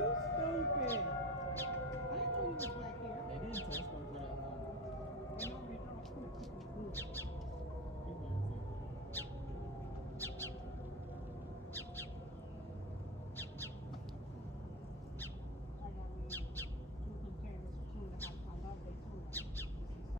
You stupid. I didn't know you was black hair. They didn't test them for that long. And over here,